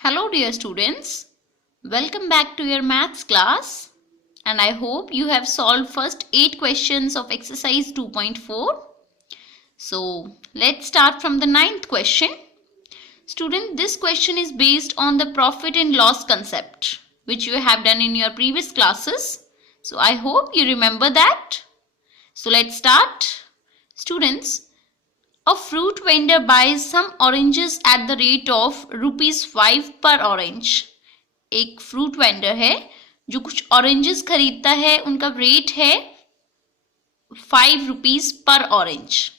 Hello dear students, welcome back to your maths class and I hope you have solved first 8 questions of exercise 2.4. So let's start from the 9th question. Student, this question is based on the profit and loss concept which you have done in your previous classes. So I hope you remember that. So let's start. Students, a fruit vendor buys some oranges at the rate of ₹5 per orange. एक fruit vendor है जो कुछ oranges खरीदता है, उनका rate है ₹5 per orange.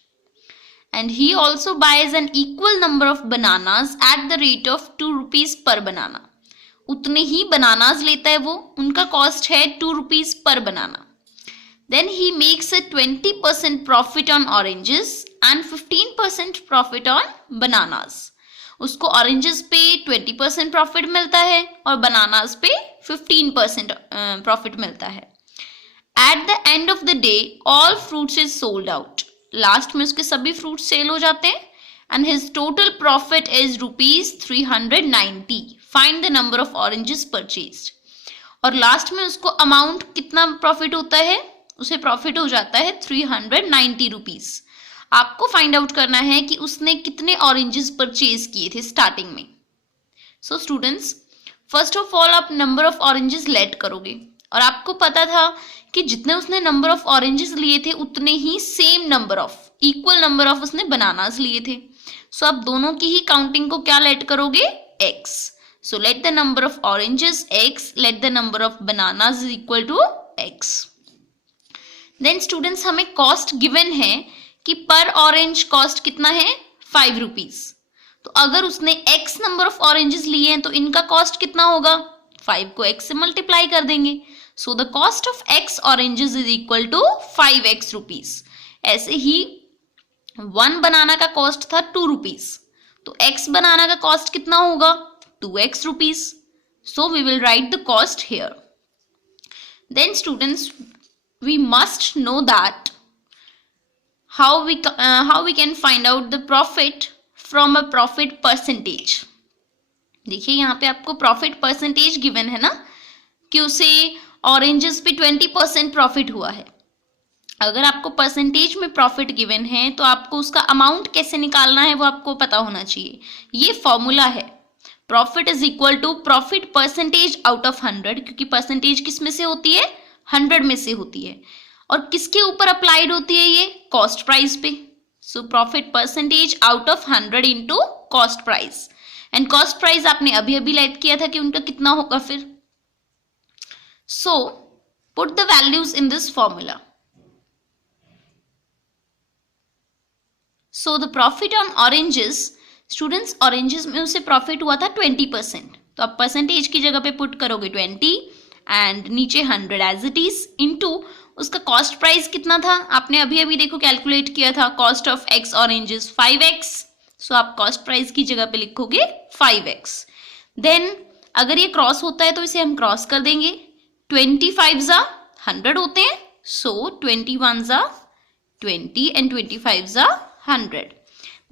And he also buys an equal number of bananas at the rate of ₹2 per banana. उतने ही bananas लेता है वो, उनका कॉस्ट है ₹2 per banana. Then he makes a 20% profit on oranges and 15% profit on bananas. उसको oranges पे 20% profit मिलता है और bananas पे 15% profit मिलता है. At the end of the day, all fruits is sold out. Last में उसके सभी fruits sale हो जाते हैं and his total profit is ₹390. Find the number of oranges purchased. और लास्ट में उसको अमाउंट कितना प्रॉफिट होता है, उसे प्रॉफिट हो जाता है ₹390. आपको फाइंड आउट करना है कि उसने कितने ऑरेंजेस परचेज किए थे स्टार्टिंग में. So students, first of all आप नंबर ऑफ ऑरेंजेस लेट करोगे और आपको पता था कि जितने उसने नंबर ऑफ ऑरेंजेस लिए थे उतने ही same number of equal number of उसने बनानास लिए थे. सो आप दोनों की ही काउंटिंग को क्या लेट करोगे, x. So let the number of oranges x, let the number of bananas is equal to x. Then students, हमें कॉस्ट गिवन है कि पर ऑरेंज कॉस्ट कितना है, ₹5. तो अगर उसने x नंबर ऑफ ऑरेंजेस लिए हैं तो इनका कॉस्ट कितना होगा, 5 को x से मल्टीप्लाई कर देंगे. So the cost of x oranges is equal to 5x rupees. ऐसे ही 1 बनाना का कॉस्ट था ₹2. तो x बनाना का कॉस्ट कितना होगा, 2x rupees. So we will write the cost here. Then students, we must know that how we can find out the profit from a profit percentage. देखिए यहाँ पे आपको प्रॉफिट परसेंटेज गिवन है ना, कि उसे ऑरेंजेस पे 20% प्रॉफिट हुआ है. अगर आपको परसेंटेज में प्रॉफिट गिवन है तो आपको उसका अमाउंट कैसे निकालना है वो आपको पता होना चाहिए. ये फॉर्मूला है, profit is equal to profit percentage out of 100, क्योंकि परसेंटेज किस में से होती है, 100 में से होती है. और किसके ऊपर अप्लाइड होती है ये, कॉस्ट प्राइस पे. So profit percentage out of 100 into cost price. And cost price आपने अभी अभी लेट किया था कि उनका कितना होगा फिर. So put the values in this formula. So the profit on oranges, students oranges में उसे प्रॉफिट हुआ था 20%. तो आप परसेंटेज की जगह पे पुट करोगे 20 एंड नीचे 100 एज इट इज इंटू उसका कॉस्ट प्राइस कितना था, आपने अभी अभी देखो कैलकुलेट किया था, cost of x oranges 5x. सो आप कॉस्ट प्राइस की जगह पे लिखोगे 5x. देन अगर ये क्रॉस होता है तो इसे हम क्रॉस कर देंगे. 25 100 होते हैं, सो 21 20 एंड 25 100.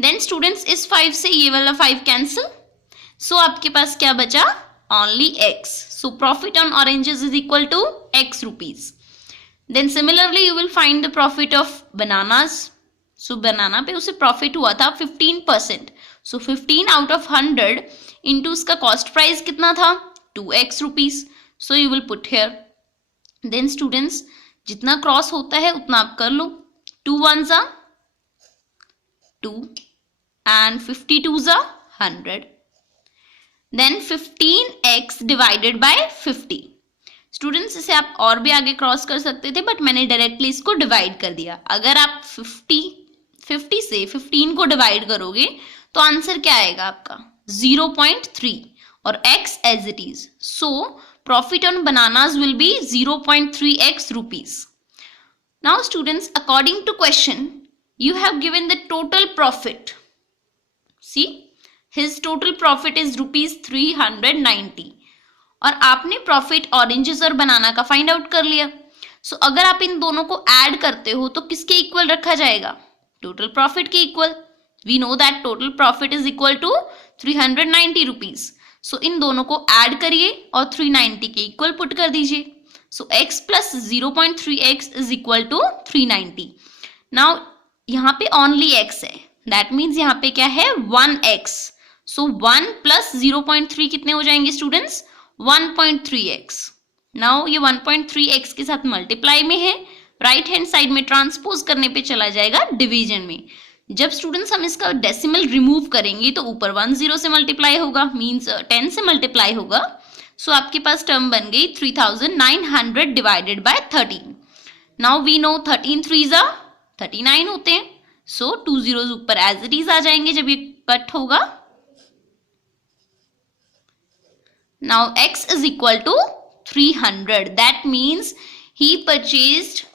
देन स्टूडेंट्स, इस 5 से ये वाला 5 कैंसिल. सो आपके पास क्या बचा, only x. So profit on oranges is equal to x rupees. Then similarly you will find the profit of bananas. So banana पे उसे profit हुआ था 15%. So 15 out of 100 into उसका cost price कितना था, 2x rupees. So you will put here. Then students, जितना cross होता है उतना आप कर लो. 2 1s 2 and 52s 100. Then 15x divided by 50. Students, इसे आप और भी आगे क्रॉस कर सकते थे बट मैंने डायरेक्टली इसको डिवाइड कर दिया. अगर आप 50 से 15 को डिवाइड करोगे तो आंसर क्या आएगा आपका, 0.3 और x as it is. So profit on bananas will be 0.3x rupees. Now students, according to question you have given the total profit. See, his total profit is ₹390 और आपने प्रॉफिट ऑरेंजेस और बनाना का find out कर लिया. सो अगर आप इन दोनों को ऐड करते हो तो किसके इक्वल रखा जाएगा, टोटल प्रॉफिट के equal. We know that total profit is equal to ₹390. So इन दोनों को ऐड करिए और 390 के इक्वल पुट कर दीजिए. So x plus 0.3x is equal to 390. Now यहाँ पे ओनली x है, दैट मीन्स यहाँ पे क्या है 1x. सो 1 प्लस 0.3 कितने हो जाएंगे स्टूडेंट्स? 1.3x. नाउ ये 1.3x के साथ मल्टीप्लाई में है, राइट हैंड साइड में ट्रांसपोज करने पे चला जाएगा डिवीजन में. जब स्टूडेंट्स हम इसका डेसिमल रिमूव करेंगे तो ऊपर 1 0 से मल्टीप्लाई होगा, मीन्स 10 से मल्टीप्लाई होगा. सो आपके पास टर्म बन गई 3900 divided by 13. Now we know 13 3s are 39 होते हैं. सो 2 zeros ऊपर एज इट इज आ जाएंगे जब ये कट होगा. Now x is equal to 300. That means he purchased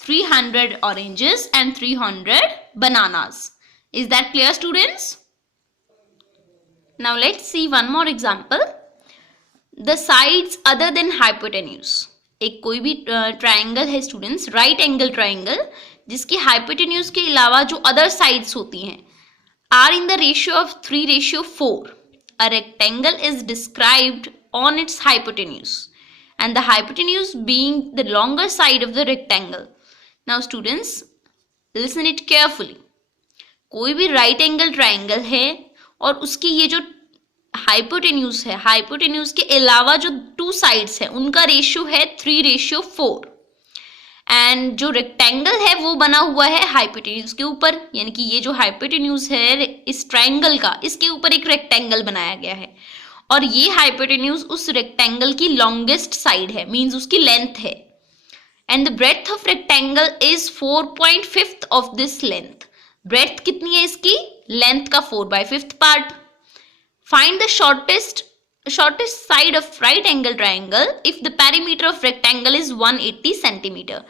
300 oranges and 300 bananas. Is that clear, students? Now let's see one more example. The sides other than hypotenuse. एक कोई भी triangle है students, right angle triangle, जिसकी hypotenuse के अलावा जो other sides होती हैं are in the ratio of 3:4. A rectangle is described on its hypotenuse and the hypotenuse being the longer side of the rectangle. Now students, listen it carefully. कोई भी right angle triangle है और उसकी ये जो hypotenuse है, hypotenuse के अलावा जो 2 साइड्स है उनका रेशियो है 3:4. एंड जो रेक्टेंगल है वो बना हुआ है हाइपोटेन्यूज के ऊपर, यानी कि ये जो हाइपोटेन्यूज है इस ट्राइंगल का, इसके ऊपर एक रेक्टेंगल बनाया गया है और ये हाइपोटेन्यूज उस रेक्टेंगल की लॉन्गेस्ट साइड है, मींस उसकी लेंथ है. And the breadth of rectangle is 4.5 of this length. Breadth कितनी है इसकी? लेंथ का 4/5 part. Find the shortest side of right angle triangle if the perimeter of rectangle is 180 centimeter.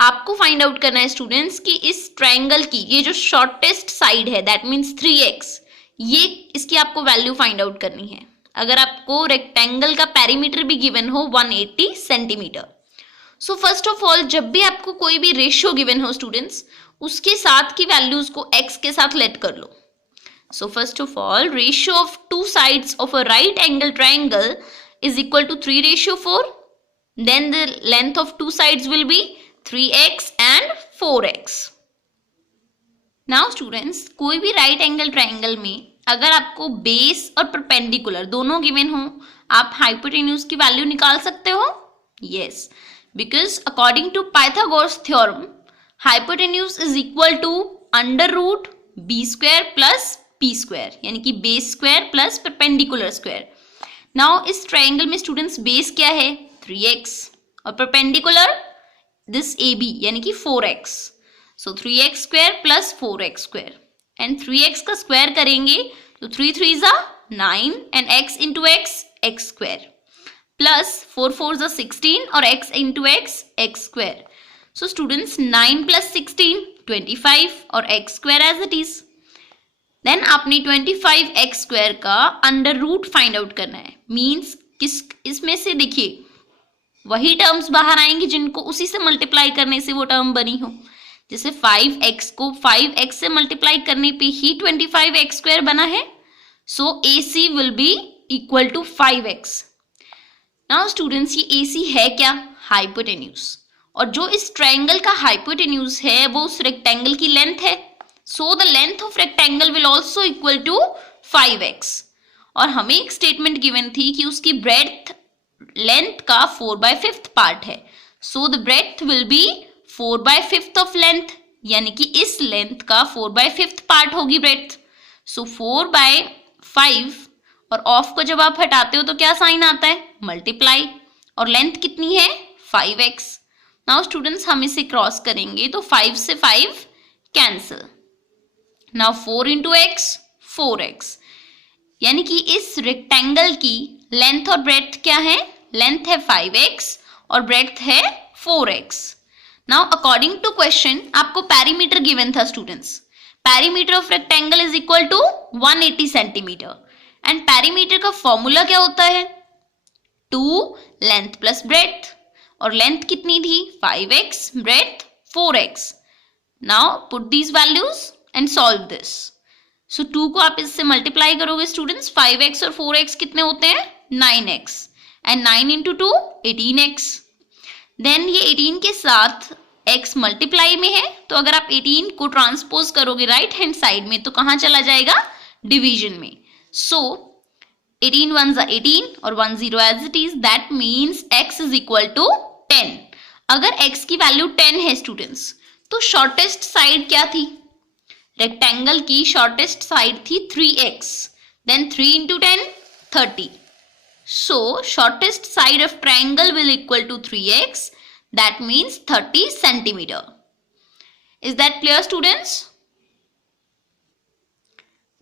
आपको find out करना है students कि इस ट्राइंगल की ये जो शॉर्टेस्ट साइड है, दैट मीन्स 3x, ये इसकी आपको वैल्यू फाइंड आउट करनी है अगर आपको रेक्टेंगल का पेरीमीटर भी गिवन हो 180 centimetre. So first of all, जब भी आपको कोई भी रेशियो गिवन हो स्टूडेंट्स, उसके साथ की वैल्यूज को x के साथ लेट कर लो. So first of all, ratio of 2 sides of a right angle triangle is equal to 3:4. Then the length of 2 sides will be 3x and 4x. Now students, कोई भी right angle triangle में अगर आपको base और perpendicular दोनों given हो, आप hypotenuse की वैल्यू निकाल सकते हो. Yes, because according to Pythagoras theorem, hypotenuse is equal to under root b square plus p square, यानी कि base square plus perpendicular square. Now इस ट्राइंगल में स्टूडेंट्स बेस क्या है? 3x और परपेंडिकुलर दिस AB यानी कि 4x. So 3x square plus 4x square and 3x का स्क्वायर करेंगे तो 3 3s are 9 and x into x square plus 4 4s are 16 और x into x square. So students 9 plus 16 25 और x square as it is. Then आपने 25x square का under root find out करना है. Means किस इसमें से देखिए वही टर्म्स बाहर आएंगी जिनको उसी से मल्टीप्लाई करने से वो टर्म बनी हो. जैसे 5x को 5x से मल्टीप्लाई करने पे ही 25x स्क्वायर बना है. So AC will be equal to 5x. Now students, ये AC है क्या? हाइपोटेन्यूज. और जो इस ट्राइंगल का हाइपोटेन्यूज है वो उस रेक्टेंगल की लेंथ है. So the length of rectangle will also equal to 5x. और हमें एक स्टेटमेंट गिवन थी कि उसकी ब्रेड्थ लेंथ का 4/5 पार्ट है. So the breadth will be 4/5 of length, यानी कि इस लेंथ का 4/5 पार्ट होगी ब्रेड्थ. So 4/5 और ऑफ को जब आप हटाते हो तो क्या साइन आता है? मल्टीप्लाई. और लेंथ कितनी है? 5x. नाउ स्टूडेंट्स, हम इसे क्रॉस करेंगे तो 5 से 5 cancel. Now 4 into x 4x, यानी कि इस रेक्टेंगल की लेंथ और ब्रेड्थ क्या है? लेंथ है 5x और ब्रेड्थ है 4x. Now according to question आपको पेरीमीटर गिवन था students. Perimeter of rectangle is equal to 180 centimetre and perimeter का फॉर्मूला क्या होता है? 2 लेंथ प्लस ब्रेड्थ. और लेंथ कितनी थी? 5x, breadth 4x. Now put these values and solve this. So 2 को आप इससे मल्टीप्लाई करोगे स्टूडेंट्स, 5x और 4x कितने होते हैं? 9x and 9 into 2 18x। Then ये 18 के साथ x मल्टीप्लाई में है, तो अगर आप 18 को ट्रांसपोज करोगे राइट हैंड साइड में तो कहाँ चला जाएगा? डिवीजन में। सो 18 ones are 18 और 1 0 as it is, that means x is equal to 10। अगर x की वैल्यू 10 है स्टूडेंट्स, तो शॉर्टेस्ट साइड क्या थी? रेक्टेंगल की शॉर्टेस्ट साइड थी 3x, then 3 into 10 30। So shortest side of triangle will equal to 3x, that means 30 centimeter। Is that clear students?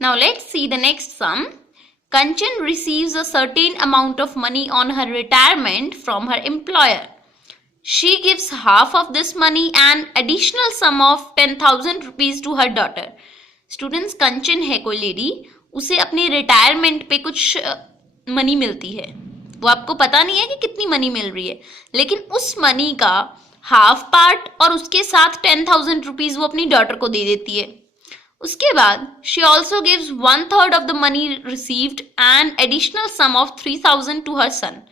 Now let's see the next sum. Kanchan receives a certain amount of money on her retirement from her employer. She gives half of this money and additional sum of 10,000 rupees to her daughter. Students, कंचन है कोई lady, उसे अपने retirement पे कुछ money मिलती है। वो आपको पता नहीं है कि कितनी मनी मिल रही है, लेकिन उस मनी का हाफ पार्ट और उसके साथ 10,000 रुपीज वो अपनी डॉटर को दे देती है। उसके बाद she also gives 1/3 of the money received and additional sum of 3,000 to her son.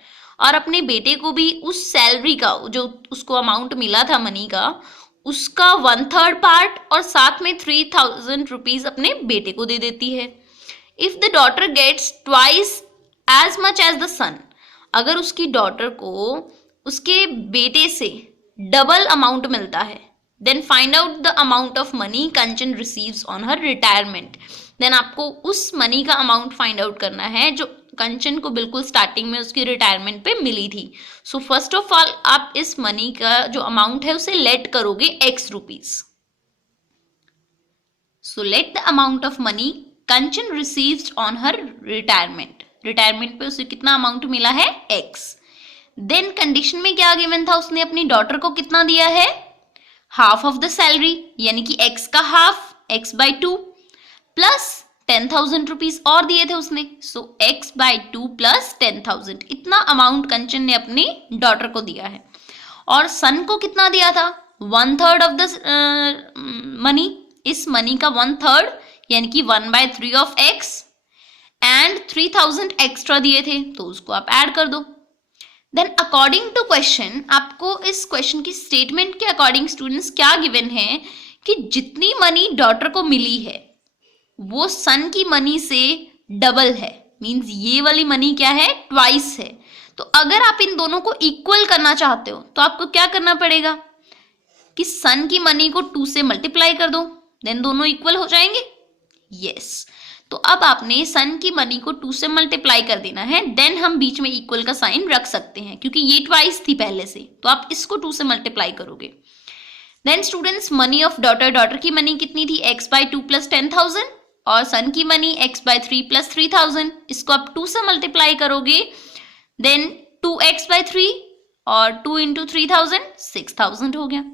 और अपने बेटे को भी उस सैलरी का जो उसको अमाउंट मिला था मनी का, उसका 1/3 पार्ट और साथ में 3,000 रुपीज अपने बेटे को दे देती है। If the daughter gets twice as much as the son, अगर उसकी डॉटर को उसके बेटे से डबल अमाउंट मिलता है, then find out the amount of money Kanchan receives on her retirement. Then आपको उस मनी का अमाउंट फाइंड आउट करना है जो कंचन को बिल्कुल स्टार्टिंग में उसकी रिटायरमेंट पे मिली थी। सो फर्स्ट ऑफ ऑल आप इस मनी का जो अमाउंट है उसे लेट करोगे x rupees. So let the amount of money Kanchan received on her retirement. Retirement पे उसे कितना अमाउंट मिला है? x। देन कंडीशन में क्या गिवन था? उसने अपनी डॉटर को कितना दिया है? हाफ ऑफ द सैलरी, यानी कि x का हाफ, x/2 प्लस 10,000 रुपीज और दिए थे उसने। सो x/2 प्लस 10,000, इतना अमाउंट कंचन ने अपनी डॉटर को दिया है। और सन को कितना दिया था? 1/3 ऑफ द मनी। इस मनी का 1/3 यानी कि 1/3 ऑफ x एंड 3,000 एक्स्ट्रा दिए थे, तो उसको आप ऐड कर दो। देन अकॉर्डिंग टू क्वेश्चन, आपको इस क्वेश्चन की स्टेटमेंट के अकॉर्डिंग स्टूडेंट्स क्या गिवन है कि जितनी मनी डॉटर को मिली है वो सन की मनी से डबल है। मींस ये वाली मनी क्या है? ट्वाइस है। तो अगर आप इन दोनों को इक्वल करना चाहते हो तो आपको क्या करना पड़ेगा कि सन की मनी को 2 से मल्टीप्लाई कर दो, देन दोनों इक्वल हो जाएंगे। यस, तो अब आपने सन की मनी को 2 से मल्टीप्लाई कर देना है, देन हम बीच में इक्वल का साइन रख सकते हैं क्योंकि ये ट्वाइस थी पहले से, तो आप इसको 2 से मल्टीप्लाई करोगे। Then students, money of daughter की मनी कितनी थी? x/2 प्लस 10,000 और सन की मनी x/3 प्लस 3,000। इसको आप 2 से मल्टीप्लाई करोगे, देन 2x/3 और 2 इंटू 3,000 6,000 हो गया।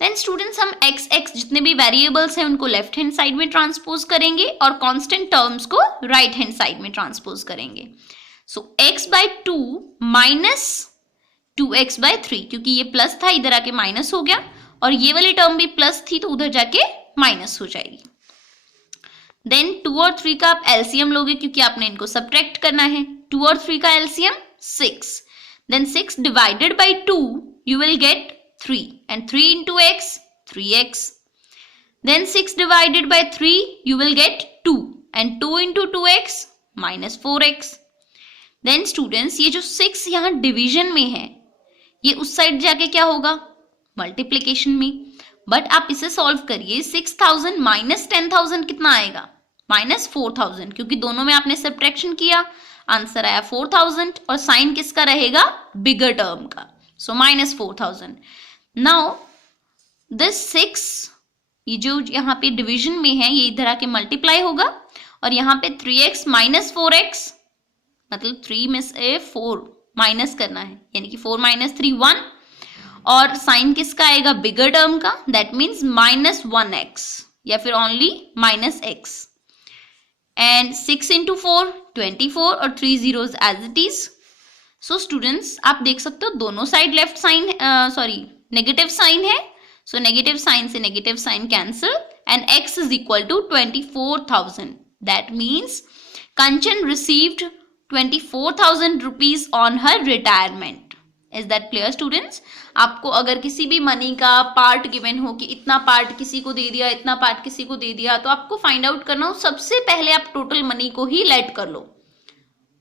देन स्टूडेंट्स, हम x जितने भी वेरिएबल्स हैं उनको लेफ्ट हैंड साइड में ट्रांसपोज करेंगे और कांस्टेंट टर्म्स को राइट हैंड साइड में ट्रांसपोज करेंगे। सो x/2 माइनस 2x/3, क्योंकि ये प्लस था इधर आके माइनस हो गया, और ये वाली टर्म भी प्लस थी तो उधर जाके माइनस हो जाएगी। देन 2 और 3 का आप एलसीएम लोगे क्योंकि आपने इनको सब्ट्रैक्ट करना है। 2 और 3 का LCM 6। Then 6 divided by 2 you will get 3 and 3 into x 3x। Then 6 divided by 3 you will get 2 and 2 into 2x minus 4x। Then students, ये जो 6 यहाँ डिवीजन में है ये उस साइड जाके क्या होगा? मल्टीप्लीकेशन में। बट आप इसे सॉल्व करिए, 6,000 माइनस 10,000 कितना आएगा? माइनस 4,000, क्योंकि दोनों में आपने सब्ट्रैक्शन किया, आंसर आया 4,000 और साइन किसका रहेगा? बिगर टर्म का। So minus 4,000। नाउ दिस 6 ये जो यहाँ पे डिवीजन में है ये इधर आके मल्टीप्लाई होगा, और यहाँ पे 3x माइनस 4x, मतलब 3 में से 4 माइनस करना है, यानी कि 4 माइनस 3 1, और साइन किसका आएगा? बिगर टर्म का, दैट मीन्स माइनस 1x या फिर only minus x। And 6 into 4 24 और 3 zeros as it is. So students, आप देख सकते हो दोनों side left sign negative sign है, सो नेगेटिव साइन से negative sign cancel and x is equal to 24,000। That means Kanchan received 24,000 rupees on her retirement. Is that clear students? आपको अगर किसी भी मनी का पार्ट गिवन हो कि इतना पार्ट किसी को दे दिया, इतना पार्ट किसी को दे दिया, तो आपको फाइंड आउट करना हो सबसे पहले आप टोटल मनी को ही लेट कर लो,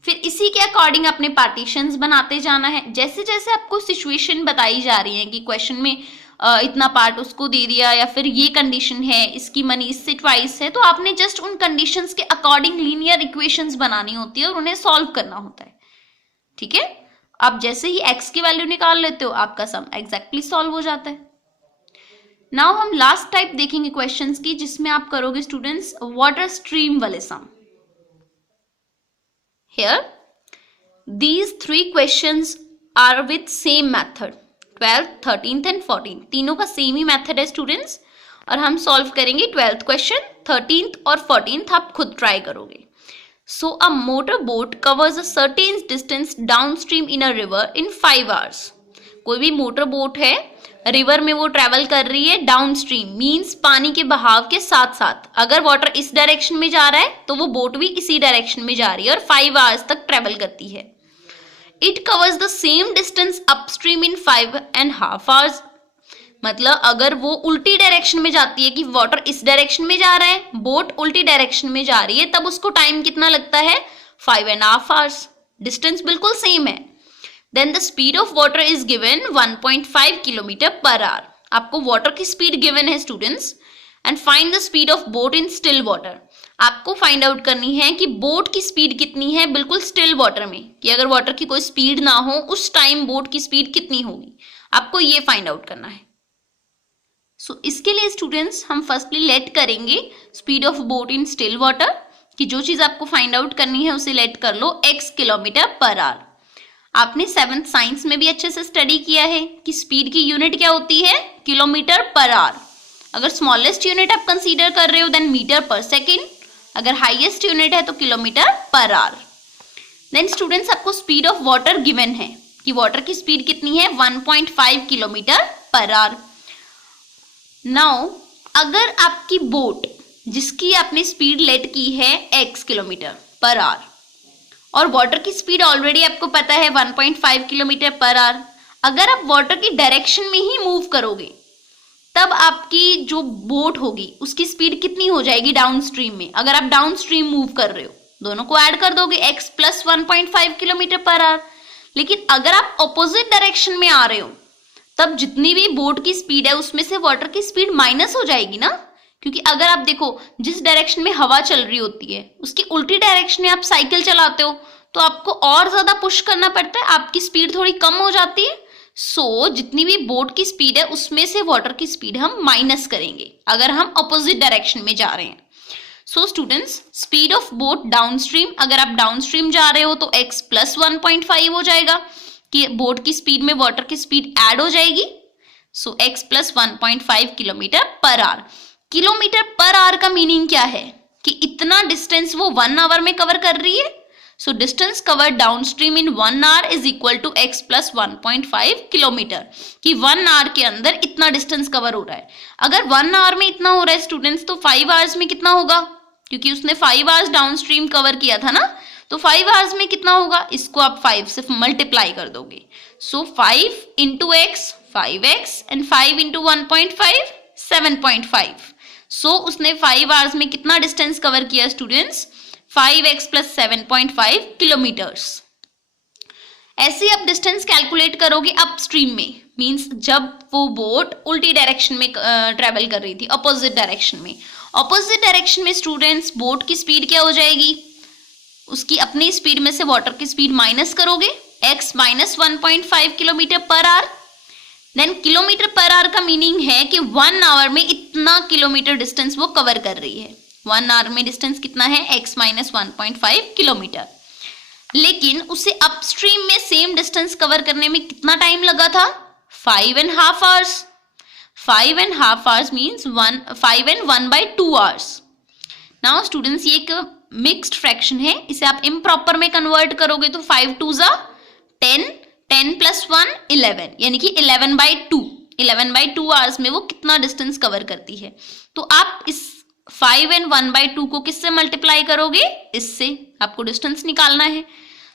फिर इसी के अकॉर्डिंग अपने पार्टीशंस बनाते जाना है। जैसे जैसे आपको सिचुएशन बताई जा रही है कि क्वेश्चन में इतना पार्ट उसको दे दिया या फिर ये कंडीशन है, इसकी मनी इससे ट्वाइस है, तो आपने जस्ट उन कंडीशंस के अकॉर्डिंग लीनियर इक्वेशंस बनानी होती है और उन्हें सॉल्व करना होता है। ठीक है, आप जैसे ही x की वैल्यू निकाल लेते हो आपका सम एग्जैक्टली सॉल्व हो जाता है। नाउ हम लास्ट टाइप देखेंगे क्वेश्चंस की, जिसमें आप करोगे स्टूडेंट्स वाटर स्ट्रीम वाले सम। Here, these three questions are with same method, 12th, 13th and 14th, तीनों का सेम ही मेथड है स्टूडेंट्स, और हम सॉल्व करेंगे 12th क्वेश्चन, 13th और 14th आप खुद ट्राई करोगे। So a motor boat covers a certain distance downstream in a river in 5 hours. कोई भी मोटर बोट है, रिवर में वो ट्रेवल कर रही है डाउनस्ट्रीम, मींस पानी के बहाव के साथ साथ। अगर वाटर इस डायरेक्शन में जा रहा है तो वो बोट भी इसी डायरेक्शन में जा रही है और 5 आवर्स तक ट्रेवल करती है। It covers the same distance upstream in 5.5 hours. मतलब अगर वो उल्टी डायरेक्शन में जाती है कि वाटर इस डायरेक्शन में जा रहा है, बोट उल्टी डायरेक्शन में जा रही है, तब उसको टाइम कितना लगता है? 5.5 आवर्स। डिस्टेंस बिल्कुल सेम है। Then the speed of water is given 1.5 kilometre per our. आपको वाटर की स्पीड गिवन है students, and find the speed of boat in still water. आपको फाइंड आउट करनी है कि बोट की स्पीड कितनी है बिल्कुल स्टिल वाटर में, कि अगर वाटर की कोई स्पीड ना हो उस टाइम बोट की स्पीड कितनी होगी, आपको ये फाइंड आउट करना है। इसके लिए स्टूडेंट्स हम फर्स्टली लेट करेंगे speed of boat in still water, कि जो चीज आपको फाइंड आउट करनी है उसे लेट कर लो x किलोमीटर पर आवर। आपने 7th साइंस में भी अच्छे से स्टडी किया है कि स्पीड की यूनिट क्या होती है? Kilometre per our. अगर स्मॉलेस्ट यूनिट आप कंसीडर कर रहे हो देन मीटर पर सेकेंड, अगर हाईएस्ट यूनिट है तो kilometre per hour. Then students आपको स्पीड ऑफ वाटर गिवन है कि वाटर की स्पीड कितनी है? 1.5 किलोमीटर पर आवर। नाउ अगर आपकी बोट जिसकी आपने स्पीड लेट की है x किलोमीटर पर आवर और वाटर की स्पीड ऑलरेडी आपको पता है 1.5 किलोमीटर पर आवर, अगर आप वाटर की डायरेक्शन में ही मूव करोगे तब आपकी जो बोट होगी उसकी स्पीड कितनी हो जाएगी डाउनस्ट्रीम में? अगर आप डाउनस्ट्रीम मूव कर रहे हो दोनों को ऐड कर दोगे x plus 1.5 kilometre per our. लेकिन अगर आप ऑपोजिट डायरेक्शन में आ रहे हो तब जितनी भी बोट की स्पीड है उसमें से वाटर की स्पीड माइनस हो जाएगी ना, क्योंकि अगर आप देखो जिस डायरेक्शन में हवा चल रही होती है उसकी उल्टी डायरेक्शन में आप साइकिल चलाते हो तो आपको और ज्यादा पुश करना पड़ता है, आपकी स्पीड थोड़ी कम हो जाती है। जितनी भी बोट की स्पीड है उसमें से वाटर की स्पीड हम माइनस करेंगे अगर हम अपोजिट डायरेक्शन में जा रहे हैं। Students speed of boat downstream, अगर आप डाउनस्ट्रीम जा रहे हो तो x प्लस 1.5 हो जाएगा कि बोट की स्पीड में वाटर की स्पीड ऐड हो जाएगी। x plus 1.5 kilometre per our. Kilometre per hour का मीनिंग क्या है? कि इतना डिस्टेंस वो 1 आवर में कवर कर रही है। Distance cover downstream in 1 hour is equal to x plus 1.5 kilometre, कि 1 आवर के अंदर इतना डिस्टेंस कवर हो रहा है। अगर 1 आवर में इतना हो रहा है स्टूडेंट्स तो 5 आवर्स में कितना होगा? क्योंकि उसने 5 आवर्स डाउनस्ट्रीम कवर किया था ना, तो 5 आवर्स में कितना होगा? इसको आप 5 से मल्टीप्लाई कर दोगे। 5 into x 5x and 5 into 1.5 7.5। उसने 5 आवर्स में कितना डिस्टेंस कवर किया स्टूडेंट्स? 5x plus 7.5 kilometres. ऐसे आप डिस्टेंस कैलकुलेट करोगे अपस्ट्रीम में, मींस जब वो बोट उल्टी डायरेक्शन में ट्रेवल कर रही थी, अपोजिट डायरेक्शन में। अपोजिट डायरेक्शन में स्टूडेंट्स बोट की स्पीड क्या हो जाएगी? उसकी अपनी स्पीड में से वाटर की स्पीड माइनस करोगे, x minus 1.5 kilometre per hour. Then kilometre per hour का मीनिंग है कि 1 आवर में इतना किलोमीटर डिस्टेंस वो कवर कर रही है। 1 आवर में डिस्टेंस कितना है? x minus 1.5 kilometre. लेकिन उसे अपस्ट्रीम में सेम डिस्टेंस कवर करने में कितना टाइम लगा था? 5.5 hours. 5.5 hours means 5 and 1/2 hours. Now students ये एक मिक्स्ड फ्रैक्शन है, इसे आप इम्प्रॉपर में कन्वर्ट करोगे तो 5 2 जा 10, 10 प्लस 1 11, यानी कि 11/2। 11/2 आवर्स में वो कितना डिस्टेंस कवर करती है। तो आप इस 5 and 1/2 को किससे मल्टीप्लाई करोगे? इससे आपको डिस्टेंस निकालना है।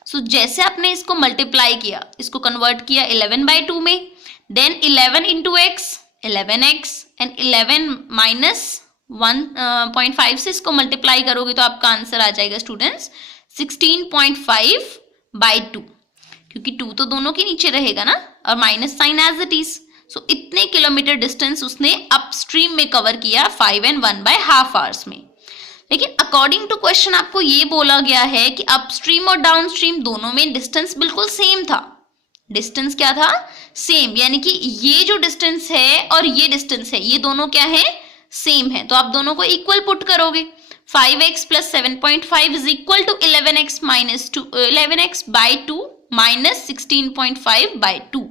सो जैसे आपने इसको मल्टीप्लाई किया, इसको कन्वर्ट किया 11/2 में, then 11 into x 11x and 11 minus 1.5 से इसको मल्टीप्लाई करोगे तो आपका आंसर आ जाएगा स्टूडेंट्स 16.5/2, क्योंकि 2 तो दोनों के नीचे रहेगा ना, और minus sign as it is. So इतने किलोमीटर डिस्टेंस उसने अपस्ट्रीम में कवर किया 5 and 1/2 आवर्स में। लेकिन अकॉर्डिंग टू क्वेश्चन आपको ये बोला गया है कि अपस्ट्रीम और डाउनस्ट्रीम दोनों में डिस्टेंस बिल्कुल सेम था। डिस्टेंस क्या था? सेम, यानी कि ये जो डिस्टेंस है और ये डिस्टेंस है, ये दोनों क्या है? सेम है। तो आप दोनों को इक्वल पुट करोगे। 5x plus 7.5 is equal to 11x minus 11x/2 minus 16.5/2।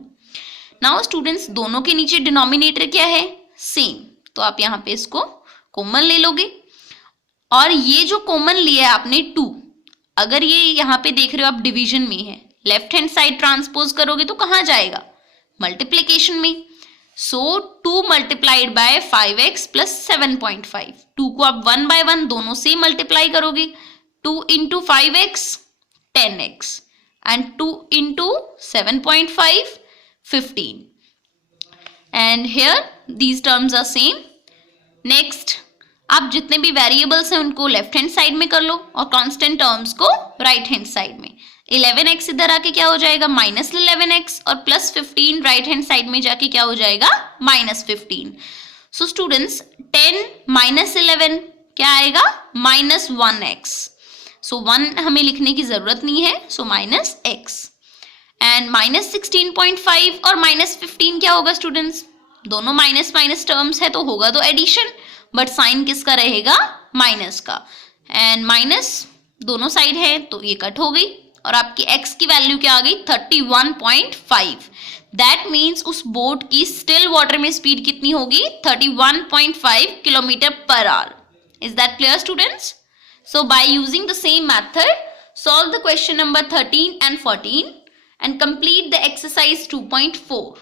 Now students, दोनों के नीचे डिनोमिनेटर क्या है? सेम। तो आप यहाँ पे इसको कॉमन ले लोगे, और ये जो कॉमन लिया है आपने 2, अगर ये यहाँ पे देख रहे हो आप डिवीजन में है, लेफ्ट हैंड साइड ट्रांसपोज करोगे तो कहाँ जाएगा? मल्टीप्लीकेशन में। सो 2 मल्टीप्लाइड बाय 5x प्लस 7.5, 2 को आप 1/1 दोनों से मल्टीप्लाई करोगे। 2 into 5x 10x and 2 into 7.5 15, and here these terms are same. Next, आप जितने भी वेरिएबल्स हैं उनको लेफ्ट हैंड साइड में कर लो और कांस्टेंट टर्म्स को राइट हैंड साइड में। 11x इधर आके क्या हो जाएगा? माइनस 11x, और प्लस 15 राइट हैंड साइड में जाके क्या हो जाएगा? माइनस 15। सो स्टूडेंट्स, 10 माइनस 11 क्या आएगा? Minus 1x। सो 1 हमें लिखने की जरूरत नहीं है, so minus x। And minus 16.5 और माइनस 15 क्या होगा स्टूडेंट्स? दोनों माइनस माइनस टर्म्स है तो होगा तो एडिशन, बट साइन किसका रहेगा? माइनस का। एंड माइनस दोनों साइड है तो ये कट हो गई, और आपकी x की वैल्यू क्या आ गई? 31.5। दैट मीन्स उस बोट की स्टिल वाटर में स्पीड कितनी होगी? 31.5 kilometre per our. Is that clear students? So by using the same method, solve the question number 13 and 14 and complete the exercise 2.4.